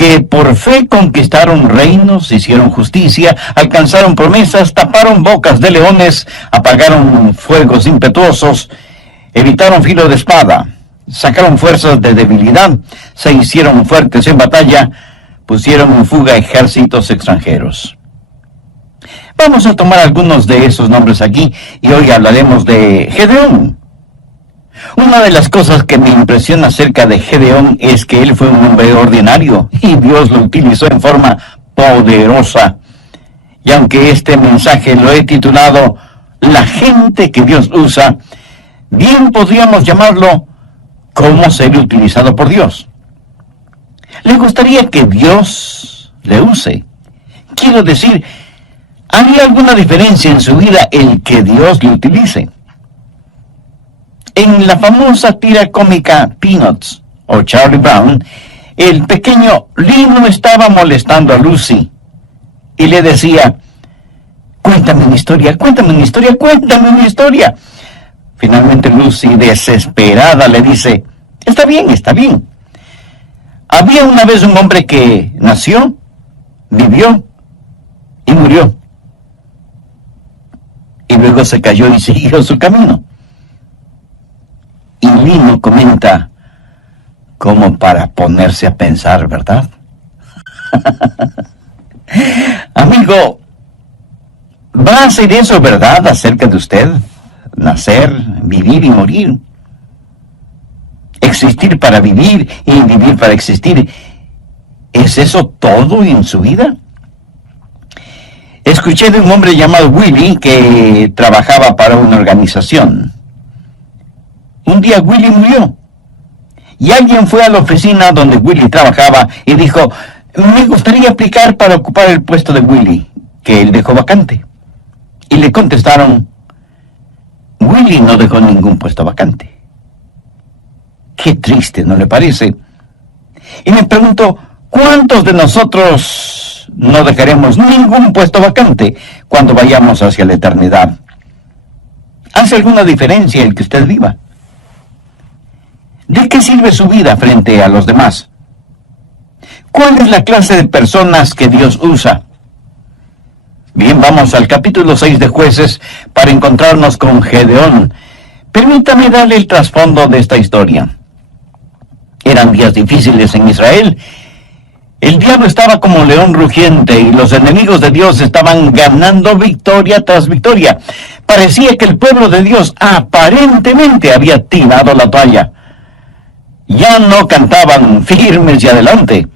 que por fe conquistaron reinos, hicieron justicia, alcanzaron promesas, taparon bocas de leones, apagaron fuegos impetuosos, evitaron filo de espada, sacaron fuerzas de debilidad, se hicieron fuertes en batalla, pusieron en fuga ejércitos extranjeros. Vamos a tomar algunos de esos nombres aquí y hoy hablaremos de Gedeón. Una de las cosas que me impresiona acerca de Gedeón es que él fue un hombre ordinario y Dios lo utilizó en forma poderosa. Y aunque este mensaje lo he titulado La gente que Dios usa, bien podríamos llamarlo ¿Cómo ser utilizado por Dios? ¿Le gustaría que Dios le use? Quiero decir, ¿haría alguna diferencia en su vida el que Dios le utilice? En la famosa tira cómica Peanuts o Charlie Brown, el pequeño Lino estaba molestando a Lucy y le decía, cuéntame una historia, cuéntame una historia, cuéntame una historia. Finalmente Lucy, desesperada, le dice, está bien, está bien. Había una vez un hombre que nació, vivió y murió. Y luego se cayó y siguió su camino. Y Lino comenta, como para ponerse a pensar, ¿verdad? Amigo, ¿va a ser eso verdad acerca de usted? Nacer, vivir y morir. Existir para vivir y vivir para existir. ¿Es eso todo en su vida? Escuché de un hombre llamado Willy que trabajaba para una organización. Un día Willy murió y alguien fue a la oficina donde Willy trabajaba y dijo, me gustaría aplicar para ocupar el puesto de Willy, que él dejó vacante. Y le contestaron, Willy no dejó ningún puesto vacante. Qué triste, ¿no le parece? Y me pregunto, ¿cuántos de nosotros no dejaremos ningún puesto vacante cuando vayamos hacia la eternidad? ¿Hace alguna diferencia el que usted viva? ¿De qué sirve su vida frente a los demás? ¿Cuál es la clase de personas que Dios usa? Bien, vamos al capítulo 6 de Jueces para encontrarnos con Gedeón. Permítame darle el trasfondo de esta historia. Eran días difíciles en Israel. El diablo estaba como león rugiente y los enemigos de Dios estaban ganando victoria tras victoria. Parecía que el pueblo de Dios aparentemente había tirado la toalla. Ya no cantaban firmes y adelante.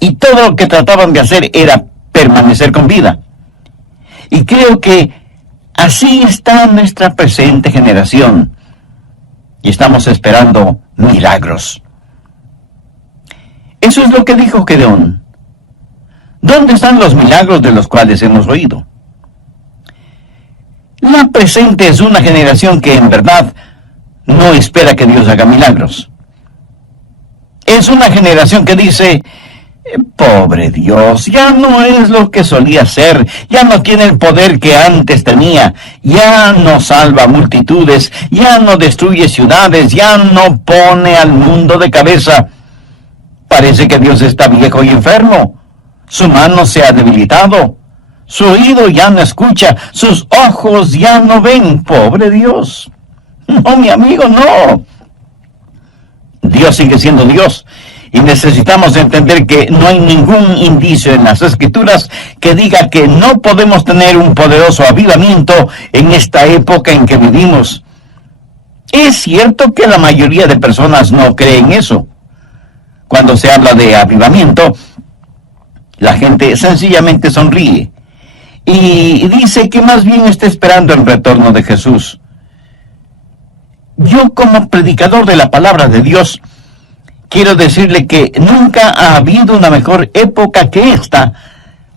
Y todo lo que trataban de hacer era permanecer con vida. Y creo que así está nuestra presente generación. Y estamos esperando milagros. Eso es lo que dijo Gedeón. ¿Dónde están los milagros de los cuales hemos oído? La presente es una generación que en verdad no espera que Dios haga milagros. Es una generación que dice, pobre Dios, ya no es lo que solía ser, ya no tiene el poder que antes tenía, ya no salva multitudes, ya no destruye ciudades, ya no pone al mundo de cabeza. Parece que Dios está viejo y enfermo, su mano se ha debilitado, su oído ya no escucha, sus ojos ya no ven, pobre Dios. No, mi amigo, no. Dios sigue siendo Dios. Y necesitamos entender que no hay ningún indicio en las Escrituras que diga que no podemos tener un poderoso avivamiento en esta época en que vivimos. Es cierto que la mayoría de personas no creen eso. Cuando se habla de avivamiento, la gente sencillamente sonríe y dice que más bien está esperando el retorno de Jesús. Yo, como predicador de la palabra de Dios, quiero decirle que nunca ha habido una mejor época que esta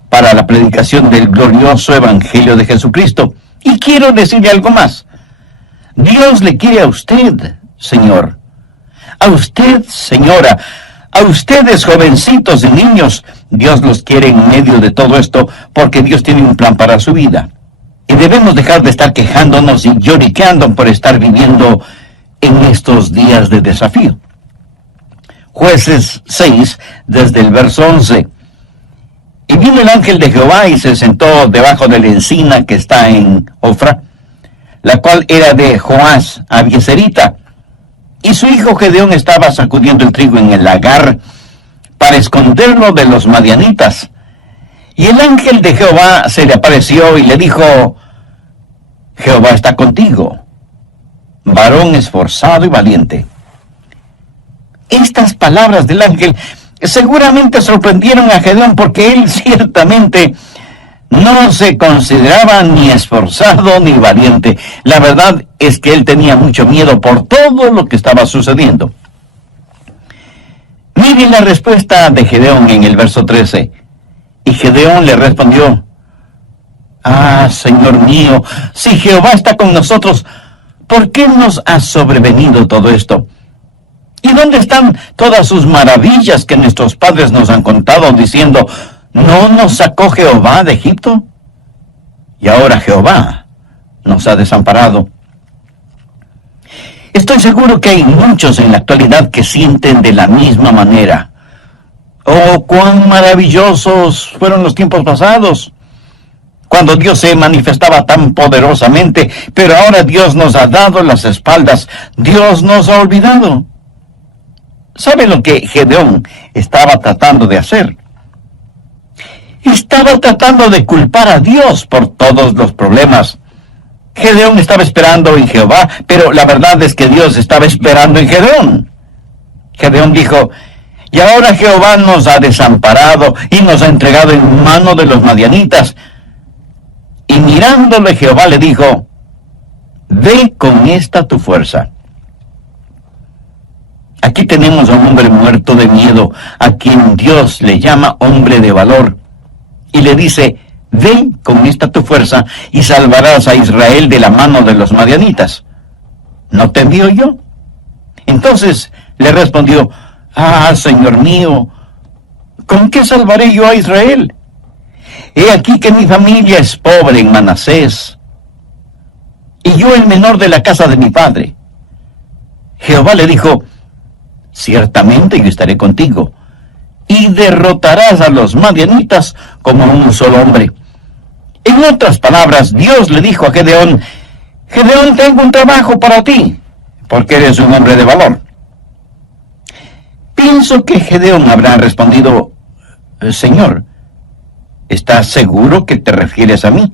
para la predicación del glorioso Evangelio de Jesucristo. Y quiero decirle algo más. Dios le quiere a usted, Señor. A usted, señora. A ustedes, jovencitos y niños. Dios los quiere en medio de todo esto porque Dios tiene un plan para su vida. Y debemos dejar de estar quejándonos y lloriqueando por estar viviendo en estos días de desafío. Jueces 6, desde el verso 11. Y vino el ángel de Jehová y se sentó debajo de la encina que está en Ofra, la cual era de Joás Abieserita. Y su hijo Gedeón estaba sacudiendo el trigo en el lagar para esconderlo de los madianitas. Y el ángel de Jehová se le apareció y le dijo: Jehová está contigo, varón esforzado y valiente. Estas palabras del ángel seguramente sorprendieron a Gedeón, porque él ciertamente no se consideraba ni esforzado ni valiente. La verdad es que él tenía mucho miedo por todo lo que estaba sucediendo. Miren la respuesta de Gedeón en el verso 13. Y Gedeón le respondió: Señor mío, si Jehová está con nosotros, ¿por qué nos ha sobrevenido todo esto? ¿Y dónde están todas sus maravillas que nuestros padres nos han contado, diciendo: ¿no nos sacó Jehová de Egipto? Y ahora Jehová nos ha desamparado. Estoy seguro que hay muchos en la actualidad que sienten de la misma manera. Oh, cuán maravillosos fueron los tiempos pasados, cuando Dios se manifestaba tan poderosamente, pero ahora Dios nos ha dado las espaldas, Dios nos ha olvidado. ¿Sabe lo que Gedeón estaba tratando de hacer? Estaba tratando de culpar a Dios por todos los problemas. Gedeón estaba esperando en Jehová, pero la verdad es que Dios estaba esperando en Gedeón. Gedeón dijo: y ahora Jehová nos ha desamparado y nos ha entregado en mano de los madianitas. Y mirándole Jehová le dijo: ve con esta tu fuerza. Aquí tenemos a un hombre muerto de miedo, a quien Dios le llama hombre de valor, y le dice: ve con esta tu fuerza y salvarás a Israel de la mano de los madianitas. ¿No te envío yo? Entonces le respondió: Señor mío, ¿con qué salvaré yo a Israel? He aquí que mi familia es pobre en Manasés, y yo el menor de la casa de mi padre. Jehová le dijo: ciertamente yo estaré contigo, y derrotarás a los madianitas como un solo hombre. En otras palabras, Dios le dijo a Gedeón: Gedeón, tengo un trabajo para ti, porque eres un hombre de valor. Pienso que Gedeón habrá respondido: Señor, ¿estás seguro que te refieres a mí?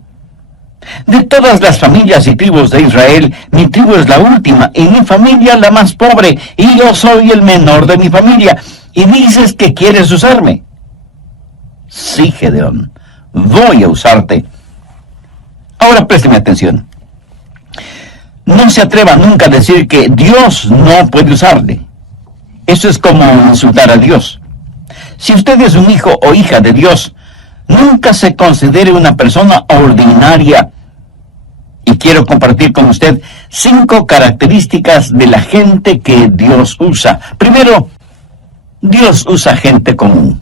De todas las familias y tribus de Israel, mi tribu es la última, y mi familia la más pobre, y yo soy el menor de mi familia, y dices que quieres usarme. Sí, Gedeón, voy a usarte. Ahora présteme atención. No se atreva nunca a decir que Dios no puede usarle. Eso es como insultar a Dios. Si usted es un hijo o hija de Dios, nunca se considere una persona ordinaria. Y quiero compartir con usted 5 características de la gente que Dios usa. Primero, Dios usa gente común.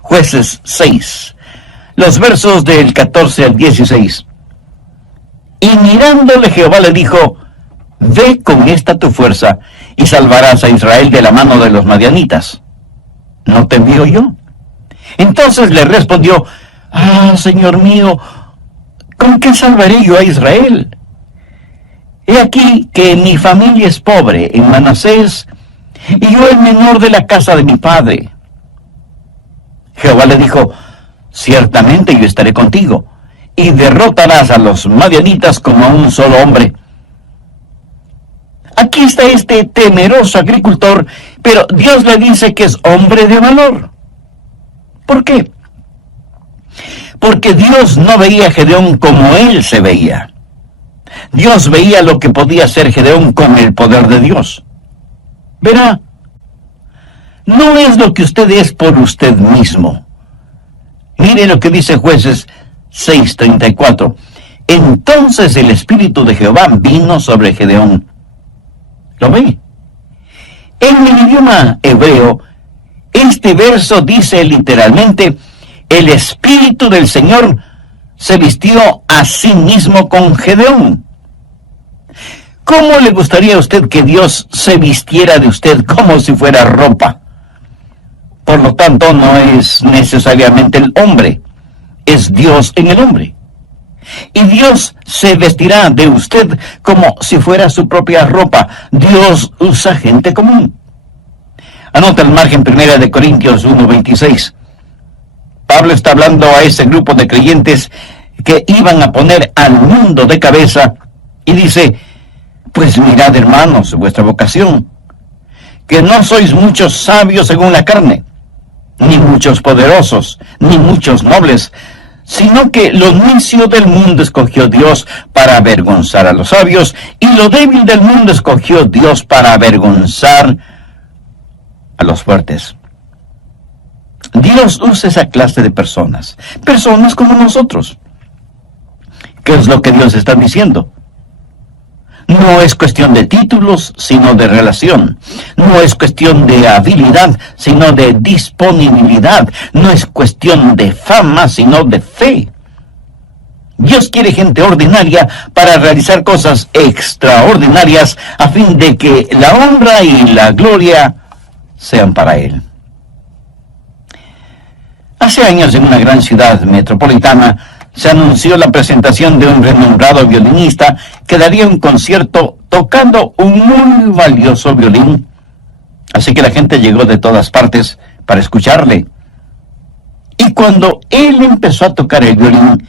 Jueces 6, los versos del 14 al 16. Y mirándole Jehová le dijo: ve con esta tu fuerza y salvarás a Israel de la mano de los madianitas. ¿No te envío yo? Entonces le respondió: Señor mío, ¿con qué salvaré yo a Israel? He aquí que mi familia es pobre en Manasés, y yo el menor de la casa de mi padre. Jehová le dijo: ciertamente yo estaré contigo, y derrotarás a los madianitas como a un solo hombre. Aquí está este temeroso agricultor, pero Dios le dice que es hombre de valor. ¿Por qué? Porque Dios no veía a Gedeón como él se veía. Dios veía lo que podía hacer Gedeón con el poder de Dios. Verá, no es lo que usted es por usted mismo. Mire lo que dice Jueces 6:34. Entonces el Espíritu de Jehová vino sobre Gedeón. ¿Lo ve? En el idioma hebreo, este verso dice literalmente: el Espíritu del Señor se vistió a sí mismo con Gedeón. ¿Cómo le gustaría a usted que Dios se vistiera de usted como si fuera ropa? Por lo tanto, no es necesariamente el hombre, es Dios en el hombre. Y Dios se vestirá de usted como si fuera su propia ropa. Dios usa gente común. Anota el margen 1 Corintios 1:26. Pablo está hablando a ese grupo de creyentes que iban a poner al mundo de cabeza y dice: pues mirad, hermanos, vuestra vocación, que no sois muchos sabios según la carne, ni muchos poderosos, ni muchos nobles, sino que lo necio del mundo escogió Dios para avergonzar a los sabios, y lo débil del mundo escogió Dios para avergonzar a los fuertes. Dios usa esa clase de personas como nosotros. ¿Qué es lo que Dios está diciendo? No es cuestión de títulos, sino de relación. No es cuestión de habilidad, sino de disponibilidad. No es cuestión de fama, sino de fe. Dios quiere gente ordinaria para realizar cosas extraordinarias a fin de que la honra y la gloria sean para Él. Hace años, en una gran ciudad metropolitana, se anunció la presentación de un renombrado violinista que daría un concierto tocando un muy valioso violín. Así que la gente llegó de todas partes para escucharle. Y cuando él empezó a tocar el violín,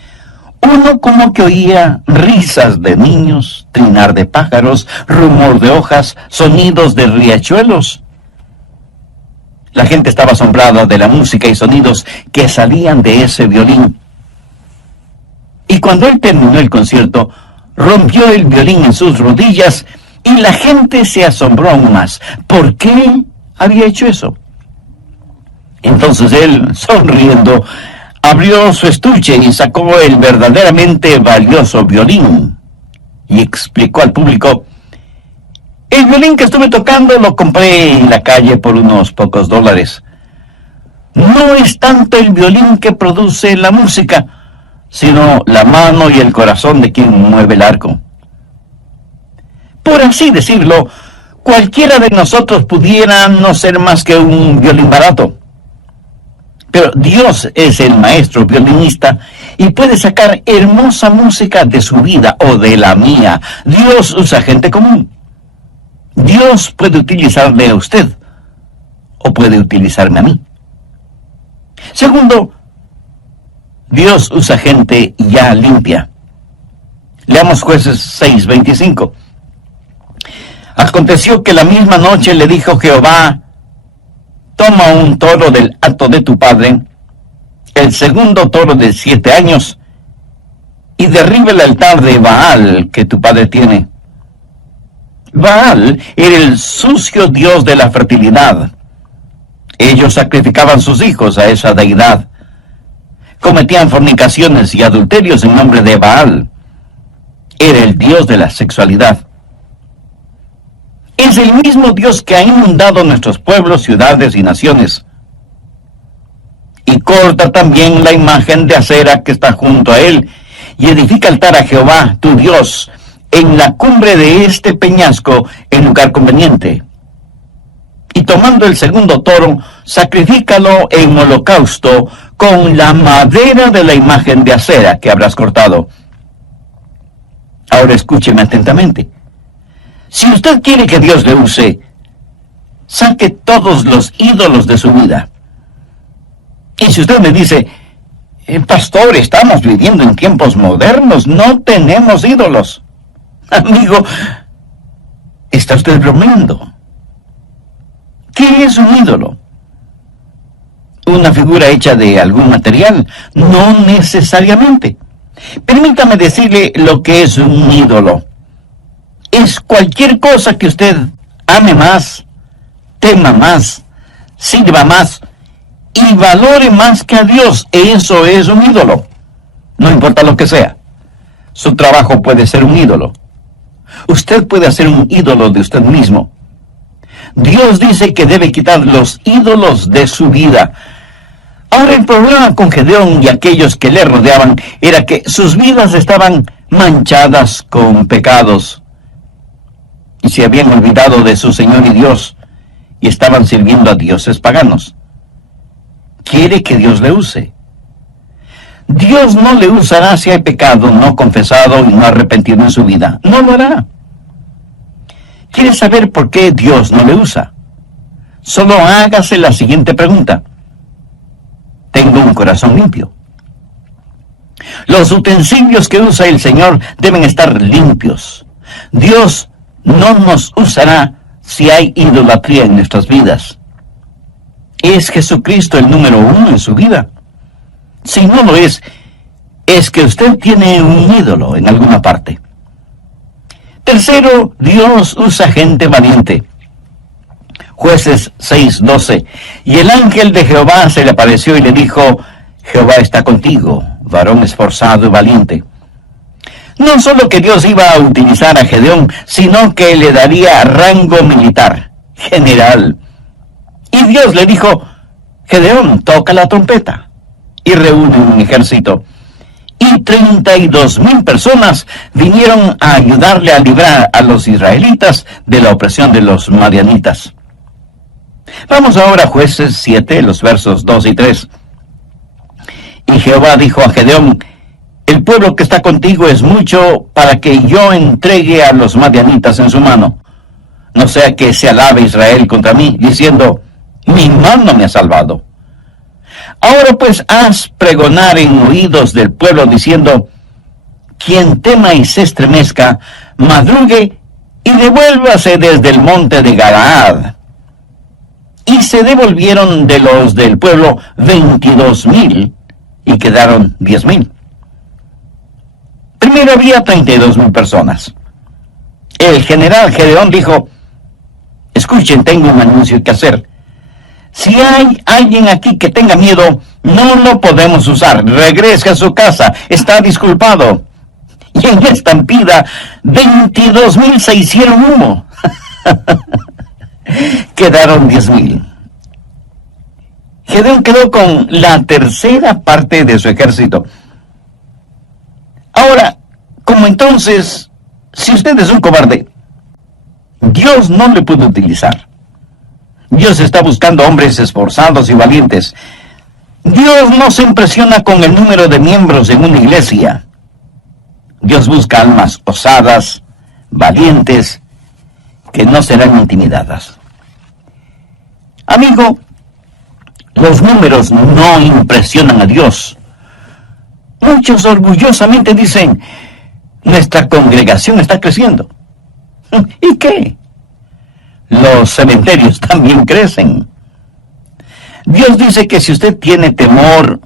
uno como que oía risas de niños, trinar de pájaros, rumor de hojas, sonidos de riachuelos. La gente estaba asombrada de la música y sonidos que salían de ese violín. Y cuando él terminó el concierto, rompió el violín en sus rodillas y la gente se asombró aún más. ¿Por qué había hecho eso? Entonces él, sonriendo, abrió su estuche y sacó el verdaderamente valioso violín y explicó al público: el violín que estuve tocando lo compré en la calle por unos pocos dólares. No es tanto el violín que produce la música, sino la mano y el corazón de quien mueve el arco. Por así decirlo, cualquiera de nosotros pudiera no ser más que un violín barato. Pero Dios es el maestro violinista y puede sacar hermosa música de su vida o de la mía. Dios usa gente común. Dios puede utilizarle a usted o puede utilizarme a mí. Segundo, Dios usa gente ya limpia. Leamos Jueces 6:25. Aconteció que la misma noche le dijo Jehová: toma un toro del hato de tu padre, el segundo toro de 7 años, y derriba el altar de Baal que tu padre tiene. Baal era el sucio dios de la fertilidad. Ellos sacrificaban sus hijos a esa deidad. Cometían fornicaciones y adulterios en nombre de Baal. Era el dios de la sexualidad. Es el mismo Dios que ha inundado nuestros pueblos, ciudades y naciones. Y corta también la imagen de acera que está junto a él, y edifica altar a Jehová, tu Dios, en la cumbre de este peñasco, en lugar conveniente. Y tomando el segundo toro, sacrifícalo en holocausto con la madera de la imagen de acera que habrás cortado. Ahora escúcheme atentamente. Si usted quiere que Dios le use, saque todos los ídolos de su vida. Y si usted me dice: pastor, estamos viviendo en tiempos modernos, no tenemos ídolos. Amigo, ¿está usted bromeando? ¿Qué es un ídolo? ¿Una figura hecha de algún material? No necesariamente. Permítame decirle lo que es un ídolo. Es cualquier cosa que usted ame más, tema más, sirva más y valore más que a Dios. Eso es un ídolo. No importa lo que sea. Su trabajo puede ser un ídolo. Usted puede hacer un ídolo de usted mismo. Dios dice que debe quitar los ídolos de su vida. Ahora, el problema con Gedeón y aquellos que le rodeaban era que sus vidas estaban manchadas con pecados. Y se habían olvidado de su Señor y Dios, y estaban sirviendo a dioses paganos. quiere que Dios le use. Dios no le usará si hay pecado no confesado y no arrepentido en su vida. No lo hará. ¿Quieres saber por qué Dios no le usa? Solo hágase la siguiente pregunta. ¿Tengo un corazón limpio? Los utensilios que usa el Señor deben estar limpios. Dios no nos usará si hay idolatría en nuestras vidas. ¿Es Jesucristo el número uno en su vida? Si no lo es que usted tiene un ídolo en alguna parte. Tercero, Dios usa gente valiente. Jueces 6:12. Y el ángel de Jehová se le apareció y le dijo: Jehová está contigo, varón esforzado y valiente. No solo que Dios iba a utilizar a Gedeón, sino que le daría rango militar, general. Y Dios le dijo: Gedeón, toca la trompeta. Y reúne un ejército. Y 32,000 personas vinieron a ayudarle a librar a los israelitas de la opresión de los madianitas. Vamos ahora a Jueces 7, los versos 2 y 3. Y Jehová dijo a Gedeón: el pueblo que está contigo es mucho para que yo entregue a los madianitas en su mano. No sea que se alabe Israel contra mí, diciendo: mi mano me ha salvado. Ahora pues haz pregonar en oídos del pueblo, diciendo: quien tema y se estremezca, madrugue y devuélvase desde el monte de Galaad. Y se devolvieron de los del pueblo 22,000, y quedaron 10,000. Primero había 32,000 personas. El general Gedeón dijo: escuchen, tengo un anuncio que hacer. Si hay alguien aquí que tenga miedo, no lo podemos usar. Regrese a su casa, está disculpado. Y en esta estampida, 22,000 se hicieron humo. Quedaron 10,000. Gedeón quedó con la tercera parte de su ejército. Ahora, como entonces, si usted es un cobarde, Dios no le puede utilizar. Dios está buscando hombres esforzados y valientes. Dios no se impresiona con el número de miembros en una iglesia. Dios busca almas osadas, valientes, que no serán intimidadas. Amigo, los números no impresionan a Dios. Muchos orgullosamente dicen: nuestra congregación está creciendo. ¿Y qué? Los cementerios también crecen. Dios dice que si usted tiene temor,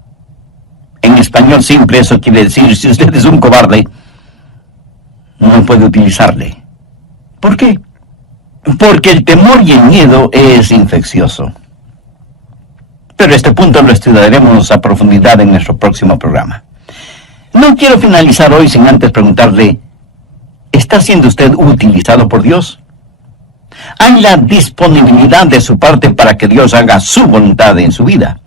en español simple eso quiere decir, si usted es un cobarde, no puede utilizarle. ¿Por qué? Porque el temor y el miedo es infeccioso. Pero este punto lo estudiaremos a profundidad en nuestro próximo programa. No quiero finalizar hoy sin antes preguntarle: ¿está siendo usted utilizado por Dios? ¿Hay la disponibilidad de su parte para que Dios haga su voluntad en su vida?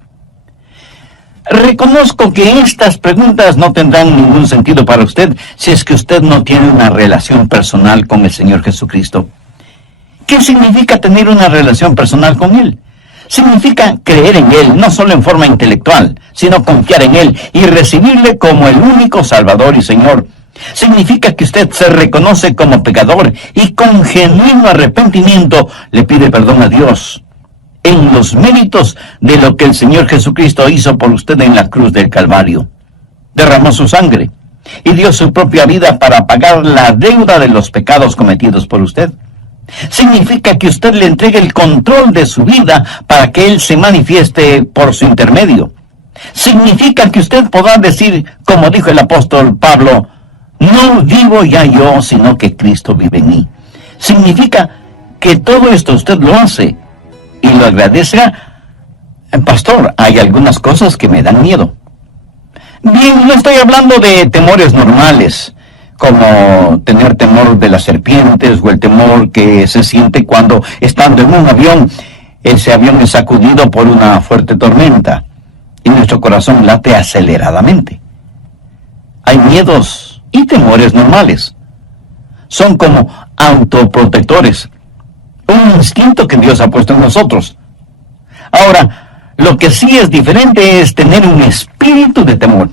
Reconozco que estas preguntas no tendrán ningún sentido para usted si es que usted no tiene una relación personal con el Señor Jesucristo. ¿Qué significa tener una relación personal con Él? Significa creer en Él, no solo en forma intelectual, sino confiar en Él y recibirle como el único Salvador y Señor. Significa que usted se reconoce como pecador y con genuino arrepentimiento le pide perdón a Dios en los méritos de lo que el Señor Jesucristo hizo por usted en la cruz del Calvario. Derramó su sangre y dio su propia vida para pagar la deuda de los pecados cometidos por usted. Significa que usted le entregue el control de su vida para que Él se manifieste por su intermedio. Significa que usted podrá decir, como dijo el apóstol Pablo: no vivo ya yo, sino que Cristo vive en mí. Significa que todo esto usted lo hace y lo agradecerá. Pastor, hay algunas cosas que me dan miedo. Bien, no estoy hablando de temores normales, como tener temor de las serpientes o el temor que se siente cuando, estando en un avión, ese avión es sacudido por una fuerte tormenta y nuestro corazón late aceleradamente. Hay miedos y temores normales. Son como autoprotectores, un instinto que Dios ha puesto en nosotros. Ahora, Lo que sí es diferente es tener un espíritu de temor.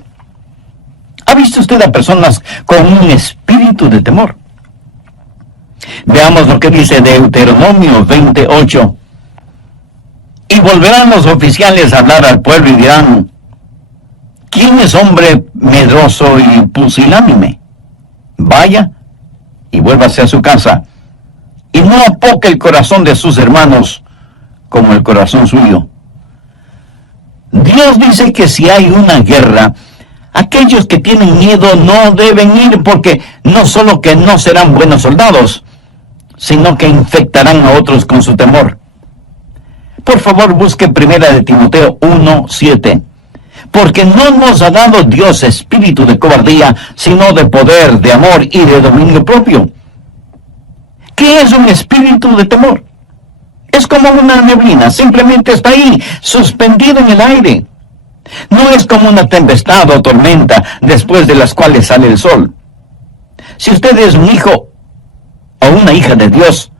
¿Ha visto usted a personas con un espíritu de temor? Veamos lo que dice Deuteronomio 28. Y volverán los oficiales a hablar al pueblo y dirán: ¿quién es hombre medroso y pusilánime? Vaya y vuélvase a su casa, y no apoque el corazón de sus hermanos como el corazón suyo. Dios dice que si hay una guerra, aquellos que tienen miedo no deben ir, porque no solo que no serán buenos soldados, sino que infectarán a otros con su temor. Por favor, busque 1 de Timoteo 1:7. Porque no nos ha dado Dios espíritu de cobardía, sino de poder, de amor y de dominio propio. ¿Qué es un espíritu de temor? Es como una neblina, simplemente está ahí, suspendido en el aire. No es como una tempestad o tormenta, después de las cuales sale el sol. Si usted es un hijo o una hija de Dios,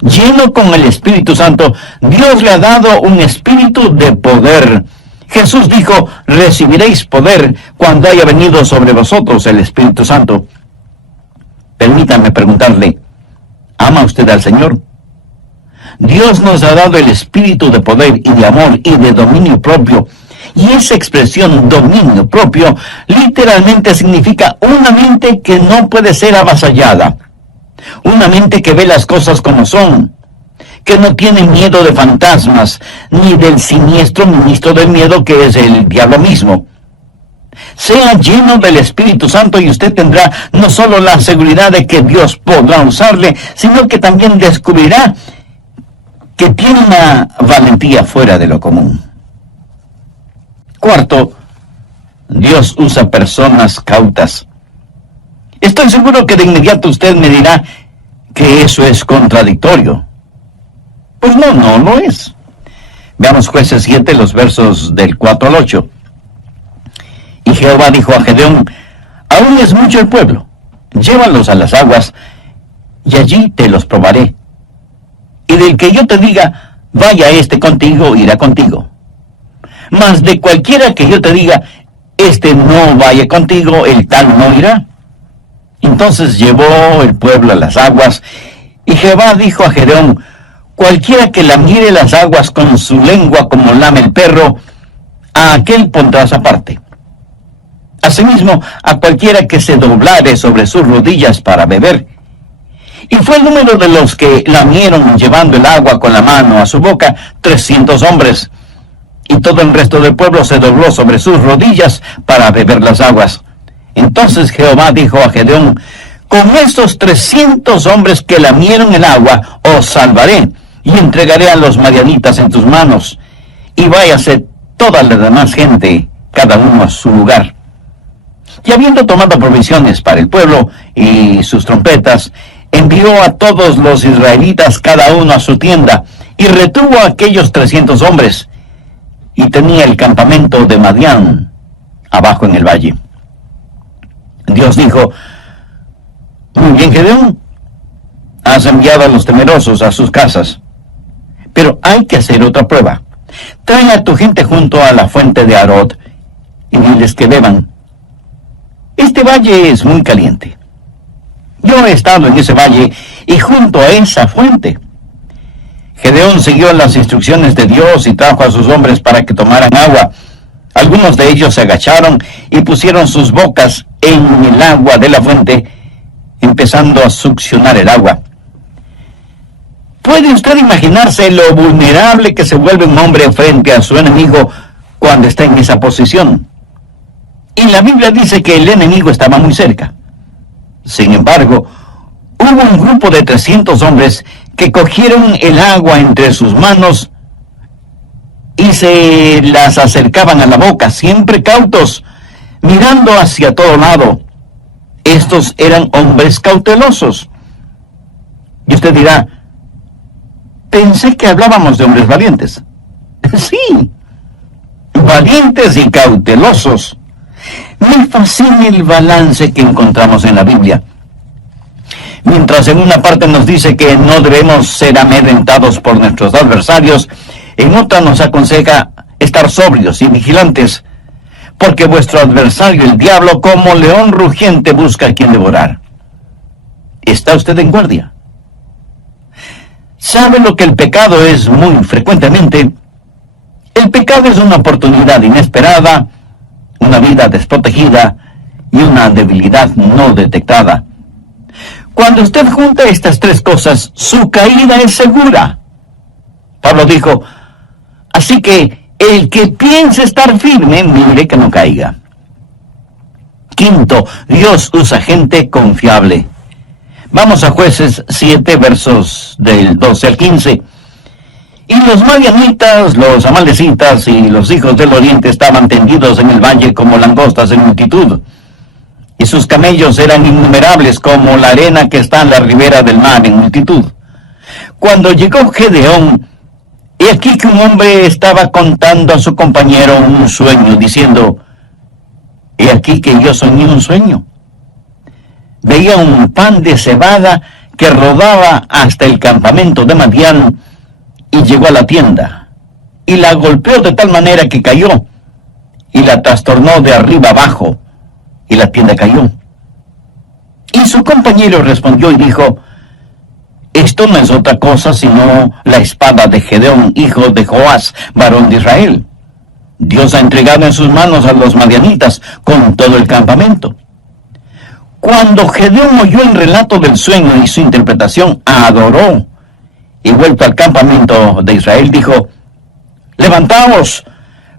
lleno con el Espíritu Santo, Dios le ha dado un espíritu de poder. Jesús dijo: recibiréis poder cuando haya venido sobre vosotros el Espíritu Santo. Permítame preguntarle, ¿ama usted al Señor? Dios nos ha dado el espíritu de poder y de amor y de dominio propio. Y esa expresión, dominio propio, literalmente significa una mente que no puede ser avasallada. Una mente que ve las cosas como son, que no tiene miedo de fantasmas, ni del siniestro ministro del miedo que es el diablo mismo. Sea lleno del Espíritu Santo y usted tendrá no solo la seguridad de que Dios podrá usarle, sino que también descubrirá que tiene una valentía fuera de lo común. Cuarto, Dios usa personas cautas. Estoy seguro que de inmediato usted me dirá que eso es contradictorio. Pues no lo es. Veamos Jueces 7, los versos del 4 al 8. Y Jehová dijo a Gedeón: aún es mucho el pueblo, llévalos a las aguas, y allí te los probaré. Y del que yo te diga, vaya este contigo, irá contigo. Mas de cualquiera que yo te diga, este no vaya contigo, el tal no irá. Entonces llevó el pueblo a las aguas, y Jehová dijo a Gedeón: cualquiera que lamiere las aguas con su lengua como lame el perro, a aquel pondrás aparte. Asimismo, a cualquiera que se doblare sobre sus rodillas para beber. Y fue el número de los que lamieron llevando el agua con la mano a su boca, 300 hombres. Y todo el resto del pueblo se dobló sobre sus rodillas para beber las aguas. Entonces Jehová dijo a Gedeón: con estos 300 hombres que lamieron el agua, os salvaré, y entregaré a los madianitas en tus manos. Y váyase toda la demás gente, cada uno a su lugar. Y habiendo tomado provisiones para el pueblo y sus trompetas, envió a todos los israelitas cada uno a su tienda, y retuvo a aquellos 300 hombres, y tenía el campamento de Madián abajo en el valle. Dios dijo: muy bien, Gedeón, has enviado a los temerosos a sus casas, pero hay que hacer otra prueba. Trae a tu gente junto a la fuente de Arod, y diles que beban. Este valle es muy caliente. Yo he estado en ese valle y junto a esa fuente. Gedeón siguió las instrucciones de Dios y trajo a sus hombres para que tomaran agua. Algunos de ellos se agacharon y pusieron sus bocas en el agua de la fuente, empezando a succionar el agua. ¿Puede usted imaginarse lo vulnerable que se vuelve un hombre frente a su enemigo cuando está en esa posición? Y la Biblia dice que el enemigo estaba muy cerca. Sin embargo, hubo un grupo de 300 hombres que cogieron el agua entre sus manos y se las acercaban a la boca, siempre cautos, mirando hacia todo lado. Estos eran hombres cautelosos. Y usted dirá: pensé que hablábamos de hombres valientes. Sí, valientes y cautelosos. Me fascina el balance que encontramos en la Biblia. Mientras en una parte nos dice que no debemos ser amedrentados por nuestros adversarios, en otra nos aconseja estar sobrios y vigilantes, porque vuestro adversario, el diablo, como león rugiente, busca a quien devorar. ¿Está usted en guardia? ¿Sabe lo que el pecado es muy frecuentemente? El pecado es una oportunidad inesperada, una vida desprotegida y una debilidad no detectada. Cuando usted junta estas tres cosas, su caída es segura. Pablo dijo, así que el que piense estar firme, mire que no caiga. Quinto, Dios usa gente confiable. Vamos a Jueces 7, versos del 12 al 15. Y los madianitas, los amalecitas y los hijos del oriente estaban tendidos en el valle como langostas en multitud. Y sus camellos eran innumerables como la arena que está en la ribera del mar en multitud. Cuando llegó Gedeón, he aquí que un hombre estaba contando a su compañero un sueño, diciendo, he aquí que yo soñé un sueño. Veía un pan de cebada que rodaba hasta el campamento de Madián y llegó a la tienda, y la golpeó de tal manera que cayó, y la trastornó de arriba abajo, y la tienda cayó. Y su compañero respondió y dijo, esto no es otra cosa sino la espada de Gedeón, hijo de Joás, varón de Israel. Dios ha entregado en sus manos a los madianitas con todo el campamento. Cuando Gedeón oyó el relato del sueño y su interpretación, adoró, y vuelto al campamento de Israel dijo, levantaos,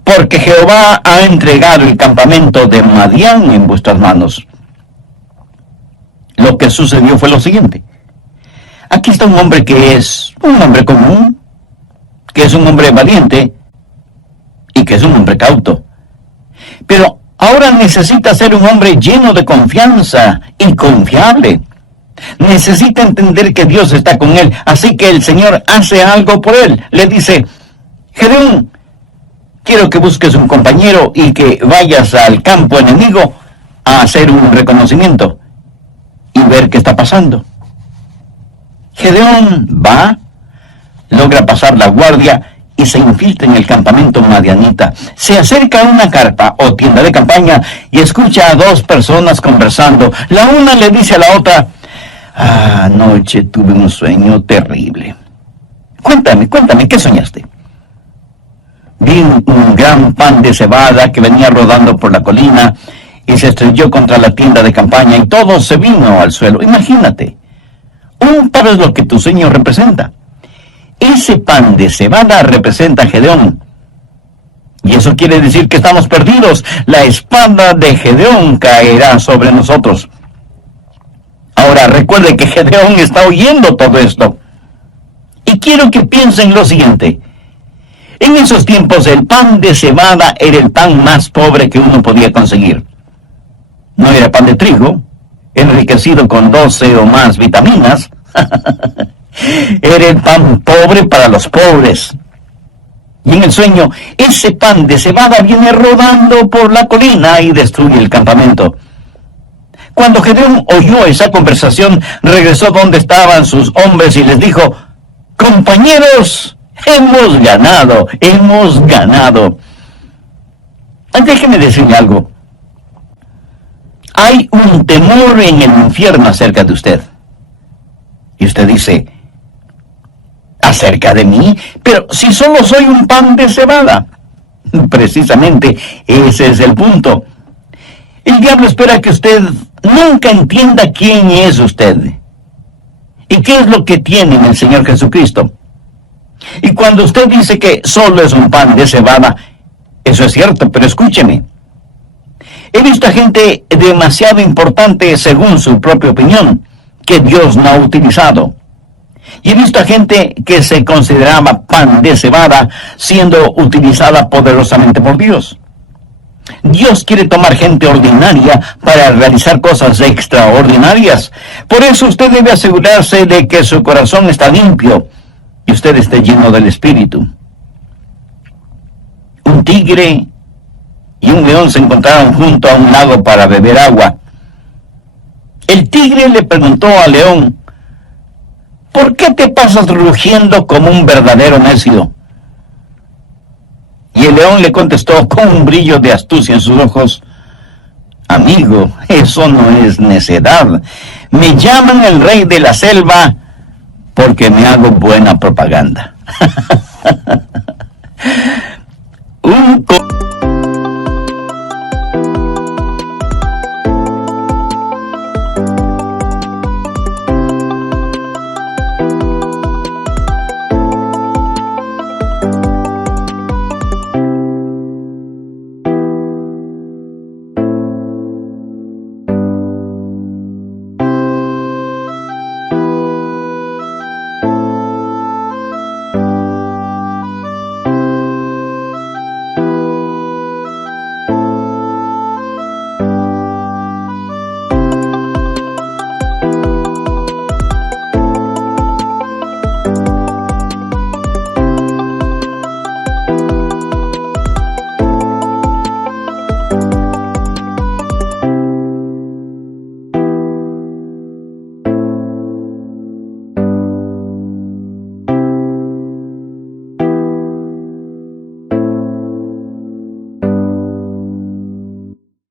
porque Jehová ha entregado el campamento de Madián en vuestras manos. Lo que sucedió fue lo siguiente. Aquí está un hombre que es un hombre común, que es un hombre valiente y que es un hombre cauto. Pero ahora necesita ser un hombre lleno de confianza y confiable. Necesita entender que Dios está con él, así que el Señor hace algo por él. Le dice, Gedeón, quiero que busques un compañero y que vayas al campo enemigo a hacer un reconocimiento y ver qué está pasando. Gedeón va, logra pasar la guardia y se infiltra en el campamento madianita. Se acerca a una carpa o tienda de campaña y escucha a dos personas conversando. La una le dice a la otra, anoche tuve un sueño terrible. Cuéntame, ¿qué soñaste? Vi un gran pan de cebada que venía rodando por la colina y se estrelló contra la tienda de campaña y todo se vino al suelo. Imagínate, un pan es lo que tu sueño representa. Ese pan de cebada representa a Gedeón. Y eso quiere decir que estamos perdidos. La espada de Gedeón caerá sobre nosotros. Ahora recuerde que Gedeón está oyendo todo esto. Y quiero que piensen lo siguiente. En esos tiempos el pan de cebada era el pan más pobre que uno podía conseguir. No era pan de trigo, enriquecido con 12 o más vitaminas. Era el pan pobre para los pobres. Y en el sueño, ese pan de cebada viene rodando por la colina y destruye el campamento. Cuando Gedeón oyó esa conversación, regresó donde estaban sus hombres y les dijo, compañeros, hemos ganado. Déjeme decirle algo. Hay un temor en el infierno acerca de usted. Y usted dice, ¿acerca de mí? Pero si solo soy un pan de cebada. Precisamente ese es el punto. El diablo espera que usted nunca entienda quién es usted y qué es lo que tiene en el Señor Jesucristo. Y cuando usted dice que solo es un pan de cebada, eso es cierto, pero escúcheme. He visto a gente demasiado importante según su propia opinión, que Dios no ha utilizado. Y he visto a gente que se consideraba pan de cebada siendo utilizada poderosamente por Dios. Dios quiere tomar gente ordinaria para realizar cosas extraordinarias. Por eso usted debe asegurarse de que su corazón está limpio y usted esté lleno del Espíritu. Un tigre y un león se encontraron junto a un lago para beber agua. El tigre le preguntó al león, ¿por qué te pasas rugiendo como un verdadero necio? Y el león le contestó con un brillo de astucia en sus ojos: amigo, eso no es necedad. Me llaman el rey de la selva porque me hago buena propaganda.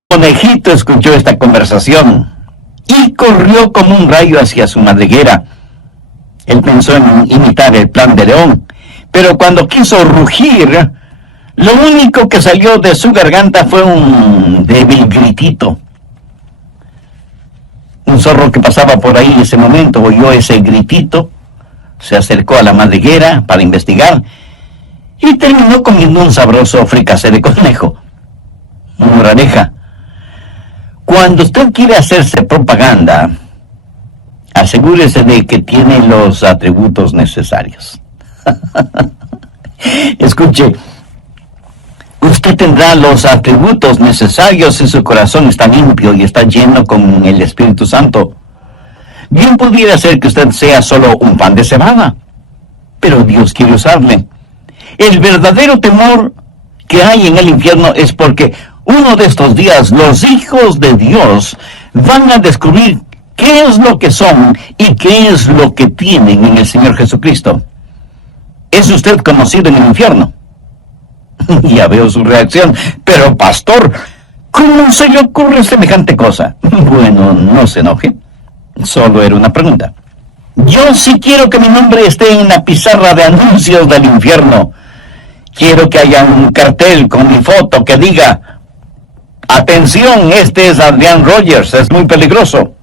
Conejito escuchó esta conversación y corrió como un rayo hacia su madriguera. Él pensó en imitar el plan de león, pero cuando quiso rugir, lo único que salió de su garganta fue un débil gritito. Un zorro que pasaba por ahí en ese momento oyó ese gritito, se acercó a la madriguera para investigar y terminó comiendo un sabroso fricasé de conejo. Moraleja: cuando usted quiere hacerse propaganda, asegúrese de que tiene los atributos necesarios. Escuche, usted tendrá los atributos necesarios si su corazón está limpio y está lleno con el Espíritu Santo. Bien pudiera ser que usted sea solo un pan de cebada, pero Dios quiere usarle. El verdadero temor que hay en el infierno es porque uno de estos días los hijos de Dios van a descubrir qué es lo que son y qué es lo que tienen en el Señor Jesucristo. ¿Es usted conocido en el infierno? Ya veo su reacción. Pero pastor, ¿cómo se le ocurre semejante cosa? Bueno, no se enoje. Solo era una pregunta. Yo sí quiero que mi nombre esté en la pizarra de anuncios del infierno. Quiero que haya un cartel con mi foto que diga: atención, este es Adrián Rogers, es muy peligroso.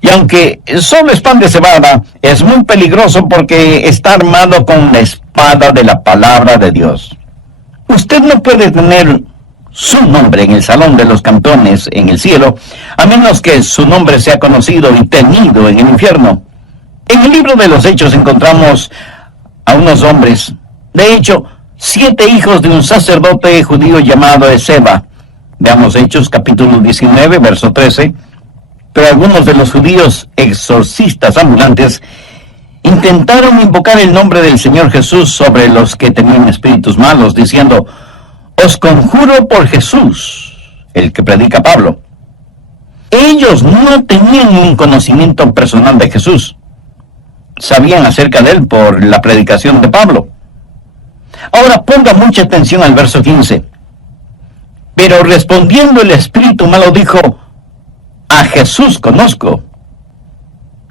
Y aunque solo es pan de cebada, es muy peligroso porque está armado con la espada de la palabra de Dios. Usted no puede tener su nombre en el salón de los cantones en el cielo, a menos que su nombre sea conocido y temido en el infierno. En el libro de los Hechos encontramos a unos hombres, de hecho, 7 hijos de un sacerdote judío llamado Esceva. Veamos Hechos capítulo 19, verso 13. Pero algunos de los judíos exorcistas ambulantes intentaron invocar el nombre del Señor Jesús sobre los que tenían espíritus malos, diciendo: os conjuro por Jesús, el que predica Pablo. Ellos no tenían un conocimiento personal de Jesús. Sabían acerca de él por la predicación de Pablo. Ahora ponga mucha atención al verso 15. Pero respondiendo el espíritu malo dijo: a Jesús conozco,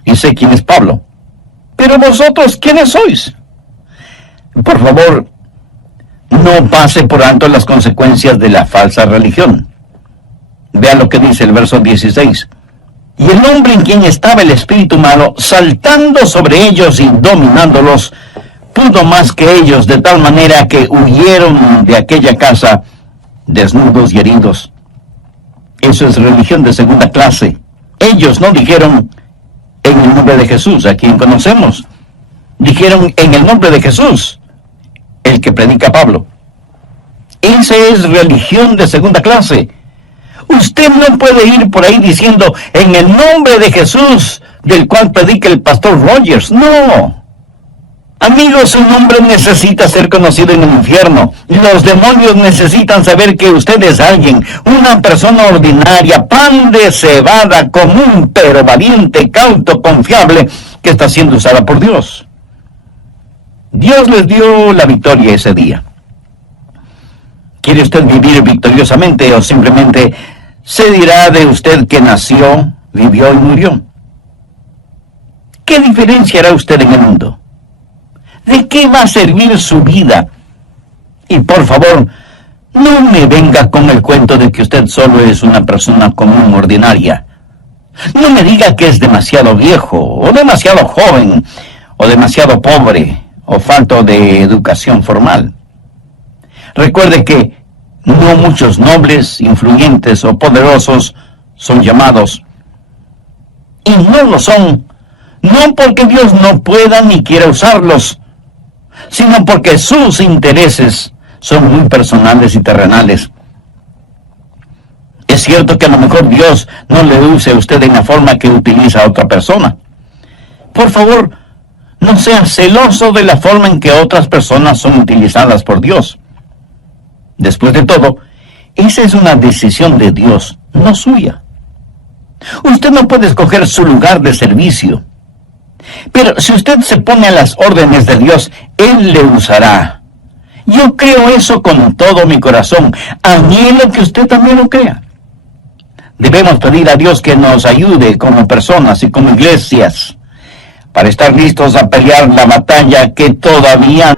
y sé quién es Pablo. Pero vosotros, ¿quiénes sois? Por favor, no pase por alto las consecuencias de la falsa religión. Vea lo que dice el verso 16. Y el hombre en quien estaba el espíritu malo, saltando sobre ellos y dominándolos, pudo más que ellos, de tal manera que huyeron de aquella casa desnudos y heridos. Eso es religión de segunda clase. Ellos no dijeron: en el nombre de Jesús, a quien conocemos. Dijeron: en el nombre de Jesús, el que predica Pablo. Esa es religión de segunda clase. Usted no puede ir por ahí diciendo: en el nombre de Jesús, del cual predica el pastor Rogers. No. Amigos, su nombre necesita ser conocido en el infierno. Los demonios necesitan saber que usted es alguien, una persona ordinaria, pan de cebada, común, pero valiente, cauto, confiable, que está siendo usada por Dios. Dios les dio la victoria ese día. ¿Quiere usted vivir victoriosamente o simplemente se dirá de usted que nació, vivió y murió? ¿Qué diferencia hará usted en el mundo? ¿De qué va a servir su vida? Y por favor, no me venga con el cuento de que usted solo es una persona común, ordinaria. No me diga que es demasiado viejo, o demasiado joven, o demasiado pobre, o falto de educación formal. Recuerde que no muchos nobles, influyentes o poderosos son llamados. Y no lo son, no porque Dios no pueda ni quiera usarlos, sino porque sus intereses son muy personales y terrenales. Es cierto que a lo mejor Dios no le use a usted en la forma que utiliza a otra persona. Por favor, no sea celoso de la forma en que otras personas son utilizadas por Dios. Después de todo, esa es una decisión de Dios, no suya. Usted no puede escoger su lugar de servicio. Pero si usted se pone a las órdenes de Dios, Él le usará. Yo creo eso con todo mi corazón. Anhelo que usted también lo crea. Debemos pedir a Dios que nos ayude como personas y como iglesias para estar listos a pelear la batalla que todavía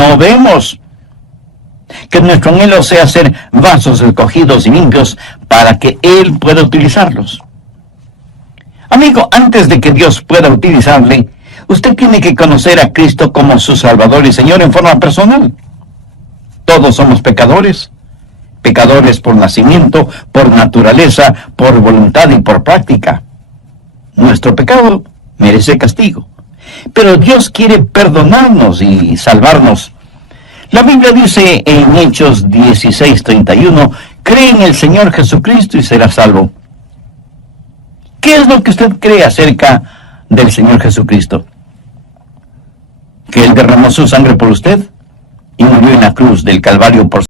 no vemos. Que nuestro anhelo sea ser vasos escogidos y limpios para que Él pueda utilizarlos. Amigo, antes de que Dios pueda utilizarle, usted tiene que conocer a Cristo como su Salvador y Señor en forma personal. Todos somos pecadores. Pecadores por nacimiento, por naturaleza, por voluntad y por práctica. Nuestro pecado merece castigo. Pero Dios quiere perdonarnos y salvarnos. La Biblia dice en Hechos 16:31, cree en el Señor Jesucristo y será salvo. ¿Qué es lo que usted cree acerca del Señor Jesucristo? ¿Que Él derramó su sangre por usted y murió en la cruz del Calvario por